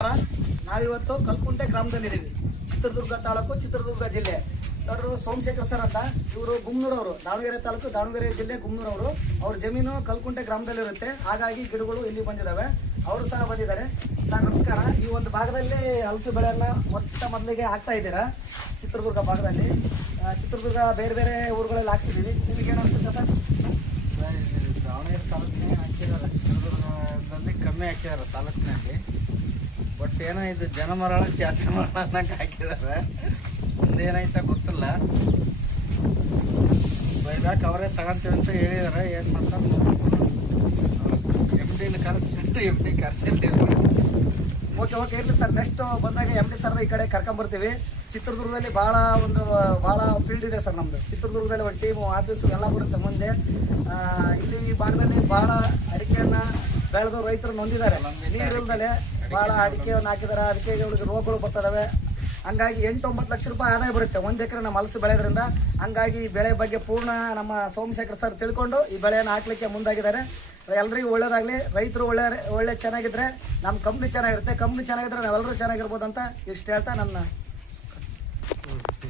ನಾವಿವತ್ತು ಕಲ್ಕುಂಟೆ ಗ್ರಾಮದಲ್ಲಿದ್ದೀವಿ. ಚಿತ್ರದುರ್ಗ ತಾಲೂಕು, ಚಿತ್ರದುರ್ಗ ಜಿಲ್ಲೆ. Sir Somashekar sir ಅಂತ, ಇವರು ಗುಮ್ನೂರವರು, ದಾವಣಗೆರೆ ತಾಲೂಕು, ದಾವಣಗೆರೆ ಜಿಲ್ಲೆ ಗುಮ್ನೂರವರು. ಅವ್ರ ಜಮೀನು ಕಲ್ಕುಂಟೆ ಗ್ರಾಮದಲ್ಲಿರುತ್ತೆ, ಹಾಗಾಗಿ ಗಿಡಗಳು ಇಲ್ಲಿ ಬಂದಿದ್ದಾವೆ. ಅವರು ಸಹ ಬಂದಿದ್ದಾರೆ. ಸರ್ ನಮಸ್ಕಾರ. ಈ ಒಂದು ಭಾಗದಲ್ಲಿ ಹಲಸು ಬೆಳೆಯನ್ನ ಮೊದಲಿಗೆ ಹಾಕ್ತಾ ಇದ್ದೀರಾ ಚಿತ್ರದುರ್ಗ ಭಾಗದಲ್ಲಿ. ಚಿತ್ರದುರ್ಗ ಬೇರೆ ಬೇರೆ ಊರುಗಳಲ್ಲಿ ಹಾಕ್ಸಿದ್ದೀವಿ. ನಿಮಗೇನು ಅನ್ಸುತ್ತೆ ಸರ್? ದಾವಣಗೆರೆ ತಾಲೂಕಿನಾಗ ಹಾಕಿದ್ದಾರೆ, ಚಿತ್ರದುರ್ಗದಲ್ಲಿ ಕಮ್ಮಿ ಹಾಕಿದ್ದಾರೆ ತಾಲೂಕಿನಲ್ಲಿ. ಬಟ್ ಏನೋ ಇದು ಜನಮರಳ ಜಾತ್ರೆ ಮರಳ ಅನ್ನಂಗೆ ಹಾಕಿದ್ದಾರೆ. ಮುಂದೇನಾಯ್ತಾ ಗೊತ್ತಿಲ್ಲ. ಬೈಬ್ಯಾಕ್ ಅವರೇ ತಗೊಂತೀವಿ ಅಂತ ಹೇಳಿದಾರೆ. ಏನು ಮಾಡ್ತಾರೆ MD ಕರ್ಸಿಲ್ಲ. ಓಕೆ ಇರಲಿ ಸರ್. ನೆಕ್ಸ್ಟ್ ಬಂದಾಗ MD ಸರ್ ಈ ಕಡೆ ಕರ್ಕೊಂಬರ್ತೀವಿ. ಚಿತ್ರದುರ್ಗದಲ್ಲಿ ಭಾಳ ಫೀಲ್ಡ್ ಇದೆ ಸರ್ ನಮ್ಮದು. ಚಿತ್ರದುರ್ಗದಲ್ಲಿ ಒಂದು ಟೀಮು, ಆಫೀಸು ಎಲ್ಲ ಬರುತ್ತೆ ಮುಂದೆ. ಇಲ್ಲಿ ಈ ಭಾಗದಲ್ಲಿ ಭಾಳ ಅಡಿಕೆಯನ್ನು ಬೆಳೆದು ರೈತರು ನೊಂದಿದ್ದಾರೆ. ನೀರಿಲ್ದಲೆ ಭಾಳ ಅಡಿಕೆಯನ್ನು ಹಾಕಿದ್ದಾರೆ. ಅಡಿಕೆಗಳಿಗೆ ರೋಗಗಳು ಬರ್ತದವೆ. ಹಂಗಾಗಿ 8-9 ಲಕ್ಷ ರೂಪಾಯಿ ಆದಾಯ ಬರುತ್ತೆ 1 ಎಕರೆ ನಮ್ಮ ಹಲಸು ಬೆಳೆಯೋದ್ರಿಂದ. ಹಂಗಾಗಿ ಈ ಬೆಳೆ ಬಗ್ಗೆ ಪೂರ್ಣ ನಮ್ಮ ಸೋಮಶೇಖರ್ ಸರ್ ತಿಳ್ಕೊಂಡು ಈ ಬೆಳೆಯನ್ನು ಹಾಕ್ಲಿಕ್ಕೆ ಮುಂದಾಗಿದ್ದಾರೆ. ಎಲ್ರಿಗೂ ಒಳ್ಳೇದಾಗಲಿ. ರೈತರು ಒಳ್ಳೆ ಚೆನ್ನಾಗಿದ್ರೆ ನಮ್ಮ ಕಂಪ್ನಿ ಚೆನ್ನಾಗಿರುತ್ತೆ. ಕಂಪ್ನಿ ಚೆನ್ನಾಗಿದ್ರೆ ನಾವೆಲ್ಲರೂ ಚೆನ್ನಾಗಿರ್ಬೋದು ಅಂತ ಇಷ್ಟು ಹೇಳ್ತಾ ನನ್ನ